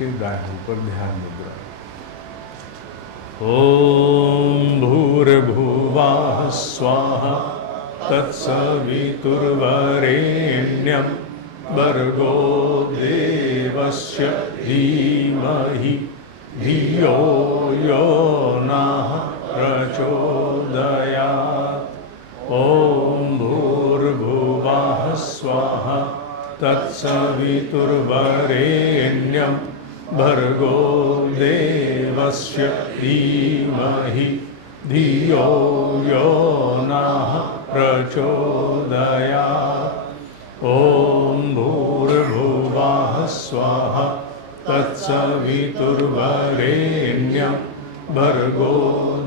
नीचे दाएं ऊपर ध्यान मुद्रा। ओम भूर्भुवः स्वाहा तत्सवितुर्वरेण्यं भर्गो देवस्य धीमहि धियो यो नः प्रचोदयात्। ओम भूर्भुवः स्वाहा तत्सवितुर्वरेण्यं भर्गो देवस्य धीमहि धियो यो नः प्रचोदयात्। ओम भूर्भुवः स्वाहा तत्सवितुर्वरेण्यं भर्गो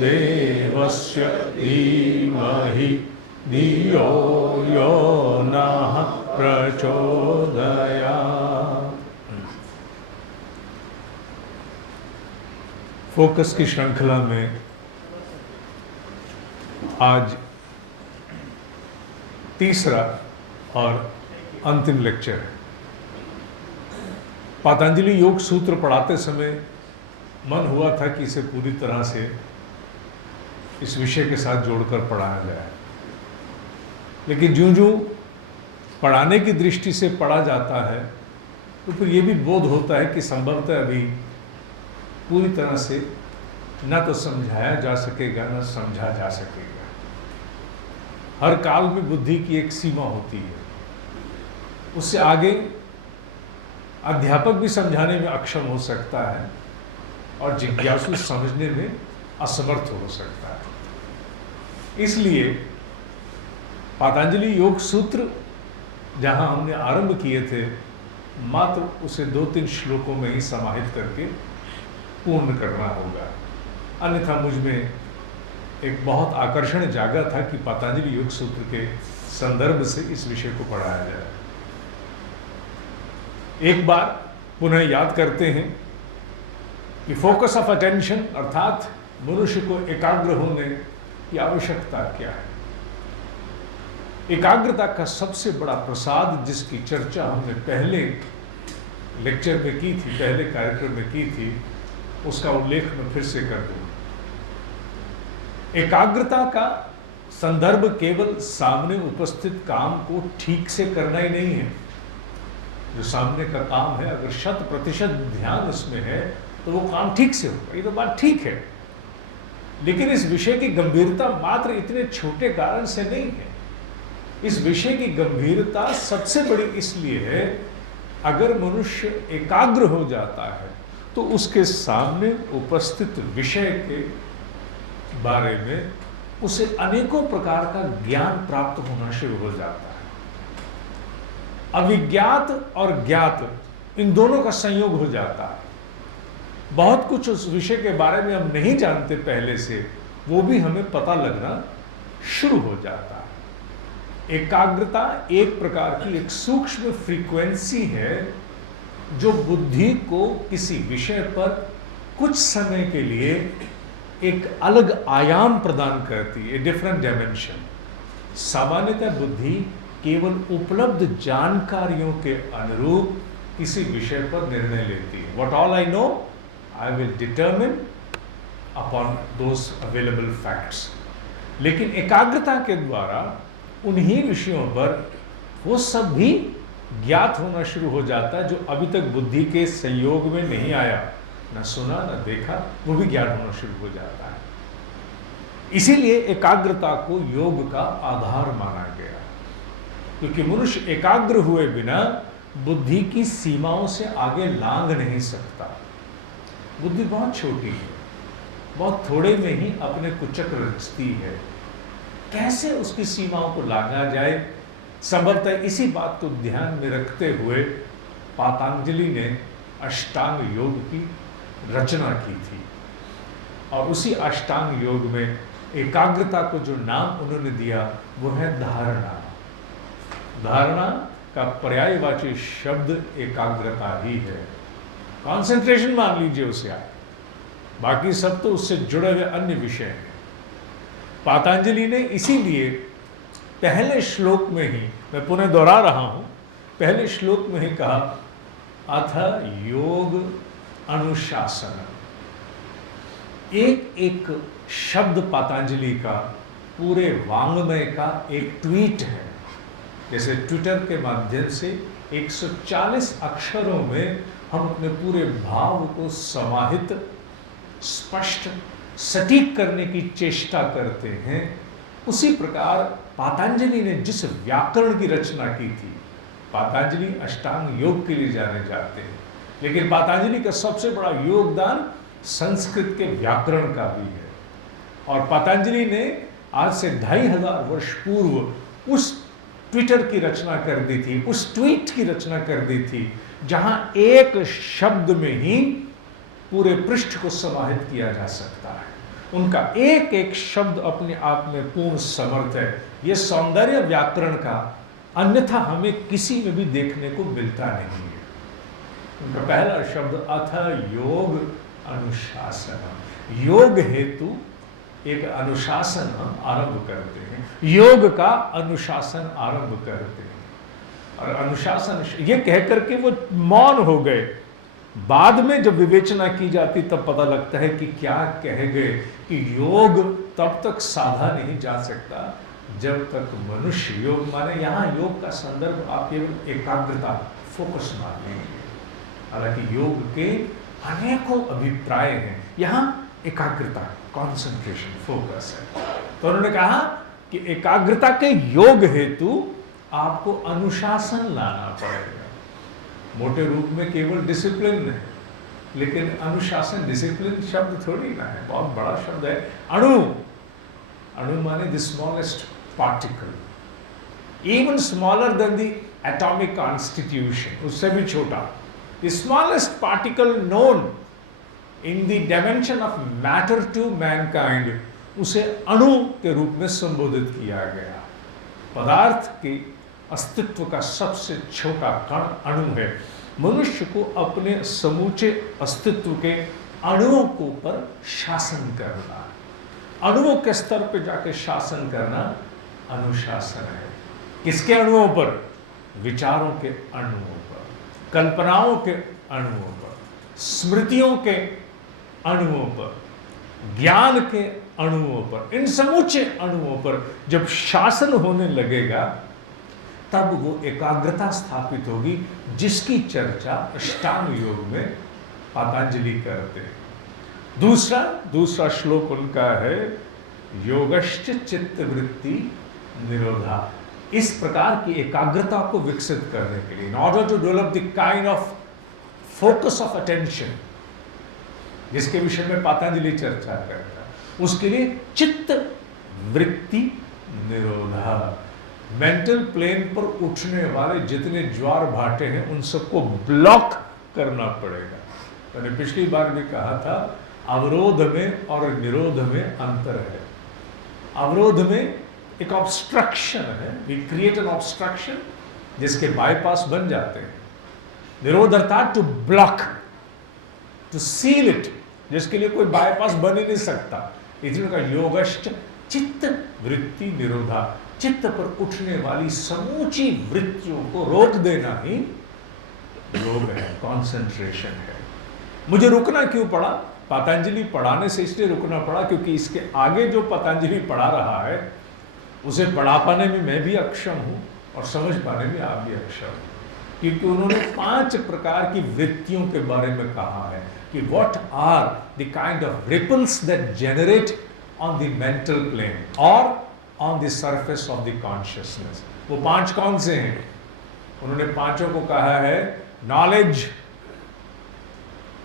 देवस्य धीमहि धियो यो नः प्रचोदयात्। फोकस की श्रृंखला में आज तीसरा और अंतिम लेक्चर है। पतंजलि योग सूत्र पढ़ाते समय मन हुआ था कि इसे पूरी तरह से इस विषय के साथ जोड़कर पढ़ाया जाए, लेकिन ज्यों-ज्यों पढ़ाने की दृष्टि से पढ़ा जाता है तो फिर ये भी बोध होता है कि संभवतः अभी पूरी तरह से न तो समझाया जा सकेगा न समझा जा सकेगा। हर काल में बुद्धि की एक सीमा होती है, उससे आगे अध्यापक भी समझाने में अक्षम हो सकता है और जिज्ञासु समझने में असमर्थ हो सकता है। इसलिए पतंजलि योग सूत्र जहां हमने आरंभ किए थे, मात्र उसे 2-3 श्लोकों में ही समाहित करके पूर्ण करना होगा, अन्यथा मुझ में एक बहुत आकर्षण जागा था कि पतंजलि योग सूत्र के संदर्भ से इस विषय को पढ़ाया जाए। एक बार पुनः याद करते हैं कि फोकस ऑफ अटेंशन अर्थात मनुष्य को एकाग्र होने की आवश्यकता क्या है। एकाग्रता का सबसे बड़ा प्रसाद, जिसकी चर्चा हमने पहले लेक्चर में की थी, पहले कार्यक्रम में की थी, उसका उल्लेख मैं फिर से कर दूं। एकाग्रता का संदर्भ केवल सामने उपस्थित काम को ठीक से करना ही नहीं है। जो सामने का काम है, अगर 100% ध्यान उसमें है तो वो काम ठीक से होगा, ये तो बात ठीक है। लेकिन इस विषय की गंभीरता मात्र इतने छोटे कारण से नहीं है। इस विषय की गंभीरता सबसे बड़ी इसलिए है, अगर मनुष्य एकाग्र हो जाता है तो उसके सामने उपस्थित विषय के बारे में उसे अनेकों प्रकार का ज्ञान प्राप्त होना शुरू हो जाता है। अविज्ञात और ज्ञात, इन दोनों का संयोग हो जाता है। बहुत कुछ उस विषय के बारे में हम नहीं जानते पहले से, वो भी हमें पता लगना शुरू हो जाता है। एकाग्रता एक प्रकार की एक सूक्ष्म फ्रीक्वेंसी है जो बुद्धि को किसी विषय पर कुछ समय के लिए एक अलग आयाम प्रदान करती है, डिफरेंट डायमेंशन। सामान्यतः बुद्धि केवल उपलब्ध जानकारियों के अनुरूप किसी विषय पर निर्णय लेती है। What all I know I will determine upon those available facts. लेकिन एकाग्रता के द्वारा उन्हीं विषयों पर वो सब भी ज्ञात होना शुरू हो जाता है जो अभी तक बुद्धि के संयोग में नहीं आया, न सुना न देखा, वो भी ज्ञात होना शुरू हो जाता है। इसीलिए एकाग्रता को योग का आधार माना गया, क्योंकि मनुष्य एकाग्र हुए बिना बुद्धि की सीमाओं से आगे लांघ नहीं सकता। बुद्धि बहुत छोटी है, बहुत थोड़े में ही अपने कुचक रचती है। कैसे उसकी सीमाओं को लांघा जाए, संभवतः इसी बात को ध्यान में रखते हुए पतंजलि ने अष्टांग योग की रचना की थी। और उसी अष्टांग योग में एकाग्रता को जो नाम उन्होंने दिया वो है धारणा। धारणा का पर्यायवाची शब्द एकाग्रता ही है। कॉन्सेंट्रेशन मान लीजिए उसे आप, बाकी सब तो उससे जुड़े हुए अन्य विषय हैं। पतंजलि ने इसीलिए पहले श्लोक में ही, मैं पुनः दोहरा रहा हूं, पहले श्लोक में ही कहा अथ योग अनुशासन। एक एक शब्द पतंजलि का पूरे वाङ्मय का एक ट्वीट है। जैसे ट्विटर के माध्यम से 140 अक्षरों में हम अपने पूरे भाव को समाहित, स्पष्ट, सटीक करने की चेष्टा करते हैं, उसी प्रकार पतंजलि ने जिस व्याकरण की रचना की थी, पतंजलि अष्टांग योग के लिए जाने जाते हैं, लेकिन पतंजलि का सबसे बड़ा योगदान संस्कृत के व्याकरण का भी है। और पतंजलि ने आज से 2500 वर्ष पूर्व उस ट्विटर की रचना कर दी थी, उस ट्वीट की रचना कर दी थी, जहां एक शब्द में ही पूरे पृष्ठ को समाहित किया जा सकता है। उनका एक एक शब्द अपने आप में पूर्ण समर्थ है। यह सौंदर्य व्याकरण का अन्यथा हमें किसी में भी देखने को मिलता नहीं है। उनका पहला शब्द अथ योग अनुशासन। योग हेतु एक अनुशासन हम आरंभ करते हैं, योग का अनुशासन आरंभ करते हैं। और अनुशासन ये कह करके वो मौन हो गए। बाद में जब विवेचना की जाती तब पता लगता है कि क्या कह गए, कि योग तब तक साधा नहीं जा सकता जब तक मनुष्य, योग माने यहाँ योग का संदर्भ आप केवल एकाग्रता, फोकस मान लेंगे। हालांकि योग के अनेकों अभिप्राय हैं, यहाँ एकाग्रता, कॉन्सेंट्रेशन, फोकस है। तो उन्होंने कहा कि एकाग्रता के योग हेतु आपको अनुशासन लाना पड़ेगा। मोटे रूप में केवल डिसिप्लिन है, लेकिन अनुशासन, डिसिप्लिन शब्द थोड़ी ना है, बहुत बड़ा शब्द है। अणु, अणु माने the smallest particle, even smaller than the atomic constitution, उससे भी छोटा, the smallest particle known in the dimension of matter to mankind, उसे अणु के रूप में संबोधित किया गया। पदार्थ के अस्तित्व का सबसे छोटा कण अणु है। मनुष्य को अपने समूचे अस्तित्व के अणुओं के ऊपर शासन करना, अणुओं के स्तर पर जाके शासन करना अनुशासन है। किसके अणुओं पर? विचारों के अणुओं पर, कल्पनाओं के अणुओं पर, स्मृतियों के अणुओं पर, ज्ञान के अणुओं पर, इन समूचे अणुओं पर जब शासन होने लगेगा तब वो एकाग्रता स्थापित होगी, जिसकी चर्चा अष्टांग योग में पतंजलि करते हैं। दूसरा श्लोक उनका है योगश्च चित्तवृत्ति निरोधा। इस प्रकार की एकाग्रता को विकसित करने के लिए, in order to develop the kind of focus of attention जिसके विषय में पतंजलि चर्चा करता है, उसके लिए चित्त वृत्ति निरोधा, मेंटल प्लेन पर उठने वाले जितने ज्वार भाटे हैं उन सबको ब्लॉक करना पड़ेगा। मैंने पिछली बार भी कहा था, अवरोध में और निरोध में अंतर है। अवरोध में एक ऑब्स्ट्रक्शन है, वी क्रिएट एन ऑब्स्ट्रक्शन जिसके बाईपास बन जाते हैं। निरोध अर्थात to block, to seal it, जिसके लिए कोई बाईपास बन ही नहीं सकता। इसलिए का योगश्च चित्त वृत्ति निरोधा, चित्त पर उठने वाली समूची वृत्तियों को रोक देना ही योग है, कंसंट्रेशन है। मुझे रुकना क्यों पड़ा? पतंजलि पढ़ाने से इसलिए रुकना पड़ा क्योंकि इसके आगे जो पतंजलि पढ़ा रहा है उसे पढ़ा पाने में मैं भी अक्षम हूं और समझ पाने में आप भी अक्षम हूं, क्योंकि उन्होंने 5 प्रकार की वृत्तियों के बारे में कहा है कि what are the kind of ripples that generate on the mental plane और on the surface of the consciousness. वो 5 कौन से हैं? उन्होंने 5 को कहा है knowledge,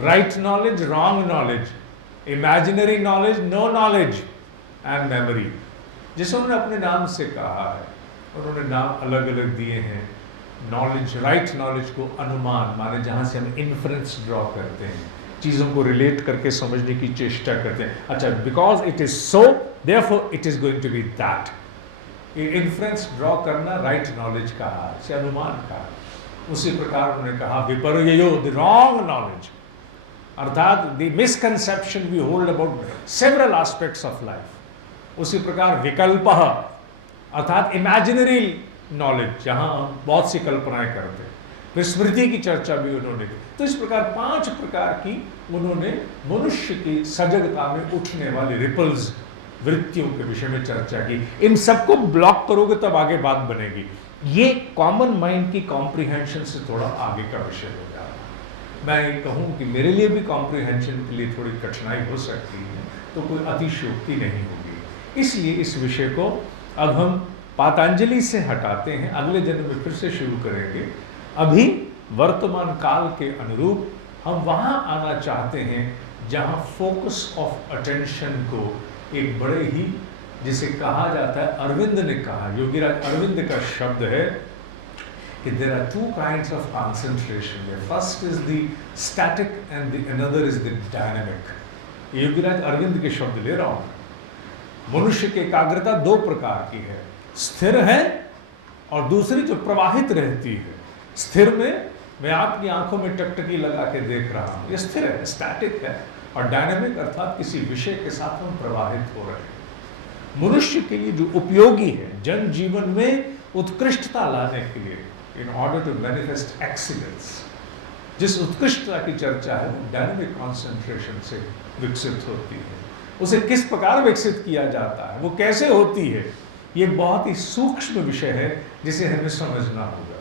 right knowledge, wrong knowledge, imaginary knowledge, no knowledge and memory. जैसे उन्होंने अपने नाम से कहा है, उन्होंने नाम अलग अलग दिए हैं। नॉलेज, राइट नॉलेज को अनुमान माने जहां से हम इन्फ्रेंस ड्रॉ करते हैं, चीज़ों को रिलेट करके समझने की चेष्टा करते हैं। अच्छा, because it is so therefore it is going to be that. Inference draw करना राइट नॉलेज कहा, इसे अनुमान कहा। उसी प्रकार उन्होंने कहा विपर्ययो, द रॉन्ग नॉलेज, अर्थात the misconception we hold about several aspects of life. उसी प्रकार विकल्प अर्थात इमेजिनरी नॉलेज, जहां हम बहुत सी कल्पनाएं करते हैं। विस्मृति की चर्चा भी उन्होंने की। तो इस प्रकार 5 प्रकार की उन्होंने मनुष्य की सजगता में उठने वाली रिपल्स, वृत्तियों के विषय में चर्चा की। इन सबको ब्लॉक करोगे तब आगे बात बनेगी। ये कॉमन माइंड की कॉम्प्रिहेंशन से थोड़ा आगे का विषय हो जाता है। मैं ये कहूँ कि मेरे लिए भी कॉम्प्रिहेंशन के लिए थोड़ी कठिनाई हो सकती है, तो कोई अतिशयोक्ति नहीं होगी। इसलिए इस विषय को अब हम पातंजलि से हटाते हैं, अगले जन्म में फिर से शुरू करेंगे। अभी वर्तमान काल के अनुरूप हम वहाँ आना चाहते हैं जहाँ फोकस ऑफ अटेंशन को एक बड़े ही, जिसे कहा जाता है, अरविंद ने कहा, योगीराज अरविंद का शब्द है कि there are 2 kinds of concentration, the first is the static and the another is the dynamic. Yogiraj Aurobindo के शब्द ले रहा हूँ। मनुष्य की एकाग्रता 2 प्रकार की है, स्थिर है और दूसरी जो प्रवाहित रहती है। स्थिर में मैं आपकी आंखों में टकटकी लगा के देख रहा हूँ, ये स्थिर है, स्टैटिक है। और डायनामिक अर्थात किसी विषय के साथ हम प्रवाहित हो रहे हैं। मनुष्य के लिए जो उपयोगी है जन जीवन में उत्कृष्टता लाने के लिए, in order to manifest excellence, जिस उत्कृष्टता की चर्चा है वो डायनामिक कॉन्सेंट्रेशन से विकसित होती है। उसे किस प्रकार विकसित किया जाता है, वो कैसे होती है, ये बहुत ही सूक्ष्म विषय है जिसे हमें समझना होगा।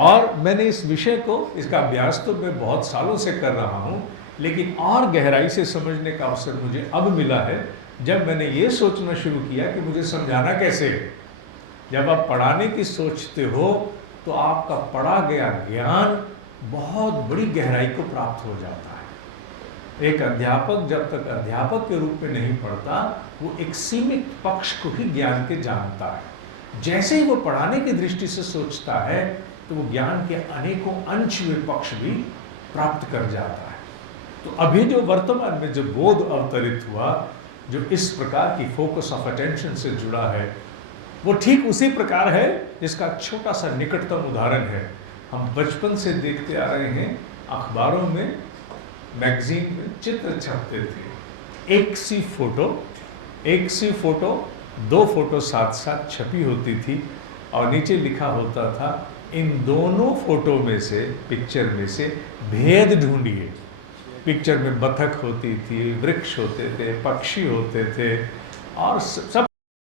और मैंने इस विषय को, इसका अभ्यास तो मैं बहुत सालों से कर रहा हूँ, लेकिन और गहराई से समझने का अवसर मुझे अब मिला है जब मैंने ये सोचना शुरू किया कि मुझे समझाना कैसे है। जब आप पढ़ाने की सोचते हो तो आपका पढ़ा गया ज्ञान बहुत बड़ी गहराई को प्राप्त हो जाता है। एक अध्यापक जब तक अध्यापक के रूप में नहीं पढ़ता, वो एक सीमित पक्ष को ही ज्ञान के जानता है। जैसे ही वो पढ़ाने की दृष्टि से सोचता है तो वो ज्ञान के अनेकों अंश में पक्ष भी प्राप्त कर जाता है। तो अभी जो वर्तमान में जो बोध अवतरित हुआ, जो इस प्रकार की फोकस ऑफ अटेंशन से जुड़ा है, वो ठीक उसी प्रकार है जिसका छोटा सा निकटतम उदाहरण है। हम बचपन से देखते आ रहे हैं, अखबारों में, मैगजीन में चित्र छपते थे। एक सी फोटो 2 फोटो साथ साथ छपी होती थी और नीचे लिखा होता था, इन दोनों फोटो में से, पिक्चर में से भेद ढूंढिए। पिक्चर में बतख होती थी, वृक्ष होते थे, पक्षी होते थे और सब